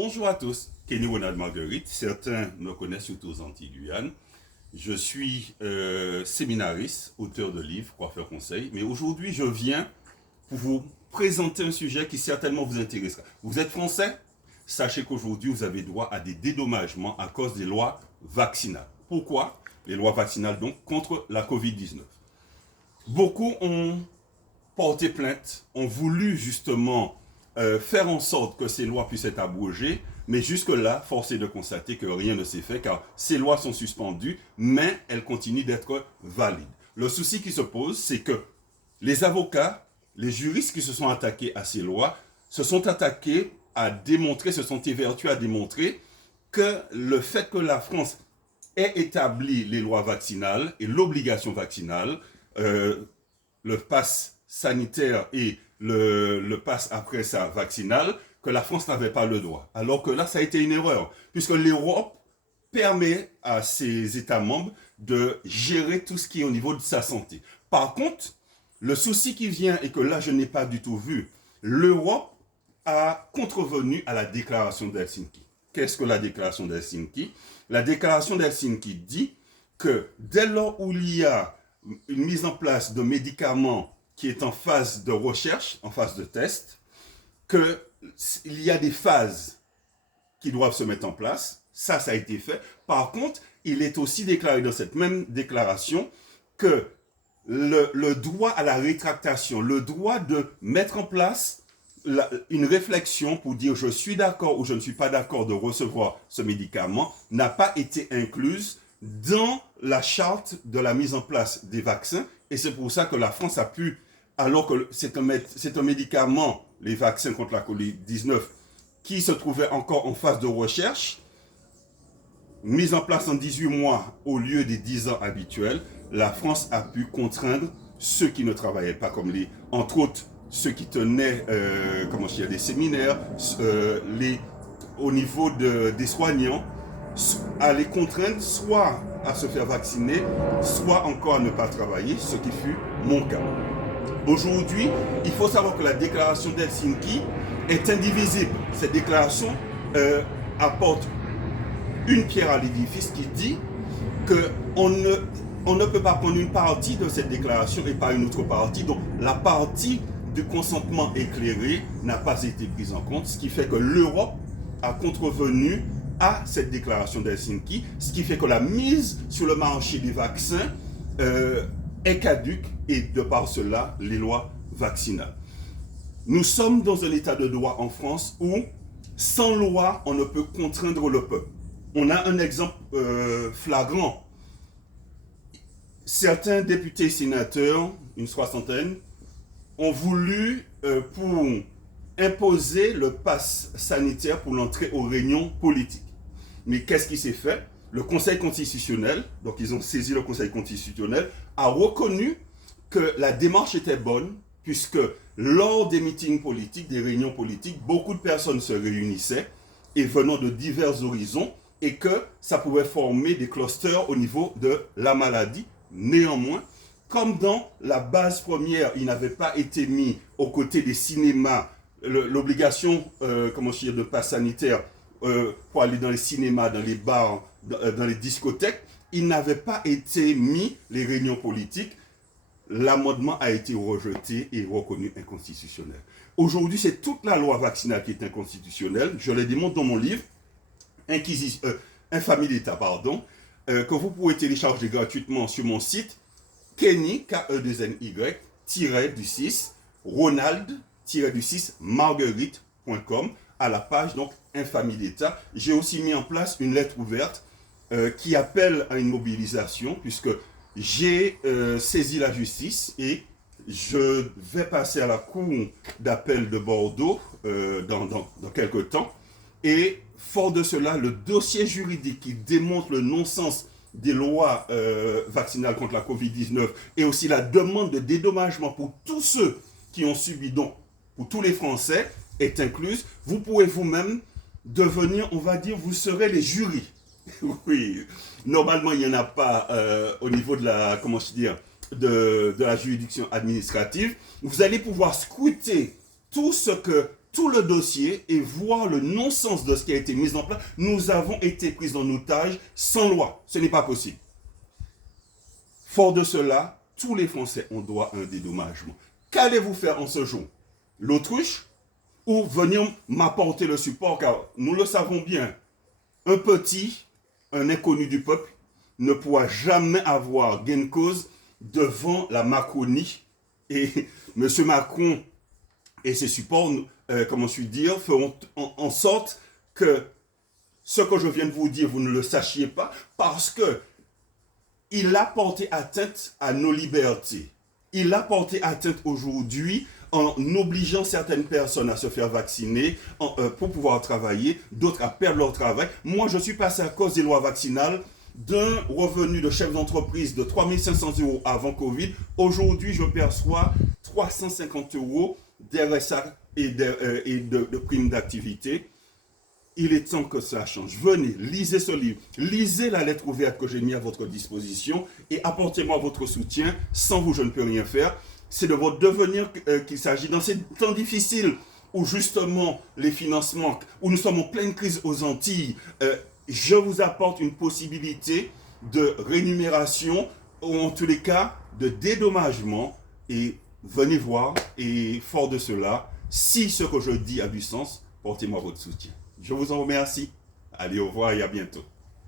Bonjour à tous, Kenny Ronald Marguerite, certains me connaissent surtout aux Antilles-Guyane. Je suis séminariste, auteur de livres, coiffeur conseil, mais aujourd'hui je viens pour vous présenter un sujet qui certainement vous intéressera. Vous êtes français? Sachez qu'aujourd'hui vous avez droit à des dédommagements à cause des lois vaccinales. Pourquoi? Les lois vaccinales donc contre la Covid-19. Beaucoup ont porté plainte, ont voulu justement faire en sorte que ces lois puissent être abrogées, mais jusque-là, force est de constater que rien ne s'est fait, car ces lois sont suspendues, mais elles continuent d'être valides. Le souci qui se pose, c'est que les avocats, les juristes qui se sont attaqués à ces lois, se sont attaqués à démontrer, se sont évertués à démontrer que le fait que la France ait établi les lois vaccinales et l'obligation vaccinale, le pass sanitaire et le pass après ça vaccinal, que la France n'avait pas le droit. Alors que là, ça a été une erreur, puisque l'Europe permet à ses États membres de gérer tout ce qui est au niveau de sa santé. Par contre, le souci qui vient, et que là, je n'ai pas du tout vu, l'Europe a contrevenu à la déclaration d'Helsinki. Qu'est-ce que la déclaration d'Helsinki? La déclaration d'Helsinki dit que dès lors où il y a une mise en place de médicaments qui est en phase de recherche, en phase de test, qu'il y a des phases qui doivent se mettre en place. Ça a été fait. Par contre, il est aussi déclaré dans cette même déclaration que le droit à la rétractation, le droit de mettre en place une réflexion pour dire je suis d'accord ou je ne suis pas d'accord de recevoir ce médicament n'a pas été incluse dans la charte de la mise en place des vaccins. Et c'est pour ça que la France a pu, alors que c'est un médicament, les vaccins contre la Covid-19, qui se trouvait encore en phase de recherche, mise en place en 18 mois au lieu des 10 ans habituels, la France a pu contraindre ceux qui ne travaillaient pas, comme entre autres, ceux qui tenaient des séminaires, au niveau des soignants, à les contraindre soit à se faire vacciner, soit encore à ne pas travailler, ce qui fut mon cas. Aujourd'hui, il faut savoir que la déclaration d'Helsinki est indivisible. Cette déclaration apporte une pierre à l'édifice qui dit qu'on ne peut pas prendre une partie de cette déclaration et pas une autre partie. Donc la partie du consentement éclairé n'a pas été prise en compte, ce qui fait que l'Europe a contrevenu à cette déclaration d'Helsinki, ce qui fait que la mise sur le marché des vaccins est caduque et de par cela, les lois vaccinales. Nous sommes dans un état de droit en France où, sans loi, on ne peut contraindre le peuple. On a un exemple flagrant. Certains députés et sénateurs, une soixantaine, ont voulu, pour imposer le pass sanitaire pour l'entrée aux réunions politiques. Mais qu'est-ce qui s'est fait? Le Conseil constitutionnel, donc ils ont saisi le Conseil constitutionnel, a reconnu que la démarche était bonne, puisque lors des meetings politiques, des réunions politiques, beaucoup de personnes se réunissaient et venant de divers horizons, et que ça pouvait former des clusters au niveau de la maladie. Néanmoins, comme dans la base première, il n'avait pas été mis aux côtés des cinémas l'obligation de pass sanitaire pour aller dans les cinémas, dans les bars, dans les discothèques, il n'avait pas été mis les réunions politiques. L'amendement a été rejeté et reconnu inconstitutionnel. Aujourd'hui, c'est toute la loi vaccinale qui est inconstitutionnelle. Je le démontre dans mon livre, Infamie d'État, que vous pouvez télécharger gratuitement sur mon site, Kenny, K-E-2-N-Y, Ronald-6, Marguerite.com, à la page donc Infamie d'État. J'ai aussi mis en place une lettre ouverte qui appelle à une mobilisation, puisque j'ai saisi la justice et je vais passer à la cour d'appel de Bordeaux dans quelques temps. Et fort de cela, le dossier juridique qui démontre le non-sens des lois vaccinales contre la Covid-19 et aussi la demande de dédommagement pour tous ceux qui ont subi, donc pour tous les Français, est incluse. Vous pouvez vous-même devenir, on va dire, vous serez les jurys. Oui, normalement il n'y en a pas au niveau de la, de la juridiction administrative. Vous allez pouvoir scruter tout ce que tout le dossier et voir le non-sens de ce qui a été mis en place. Nous avons été pris en otage sans loi. Ce n'est pas possible. Fort de cela, tous les Français ont droit à un dédommagement. Qu'allez-vous faire en ce jour? L'autruche ou venir m'apporter le support? Car nous le savons bien, un inconnu du peuple, ne pourra jamais avoir gain de cause devant la Macronie. Et M. Macron et ses supports, feront en sorte que ce que je viens de vous dire, vous ne le sachiez pas, parce que il a porté atteinte à nos libertés. Il a porté atteinte aujourd'hui en obligeant certaines personnes à se faire vacciner pour pouvoir travailler, d'autres à perdre leur travail. Moi, je suis passé à cause des lois vaccinales d'un revenu de chef d'entreprise de 3 500 € avant Covid. Aujourd'hui, je perçois 350 € d'RSA et de primes d'activité. Il est temps que cela change. Venez, lisez ce livre, lisez la lettre ouverte que j'ai mise à votre disposition et apportez-moi votre soutien. Sans vous, je ne peux rien faire. C'est de votre devenir qu'il s'agit. Dans ces temps difficiles où justement les financements, où nous sommes en pleine crise aux Antilles, je vous apporte une possibilité de rémunération ou en tous les cas de dédommagement et venez voir et fort de cela, si ce que je dis a du sens, portez-moi votre soutien. Je vous en remercie. Allez, au revoir et à bientôt.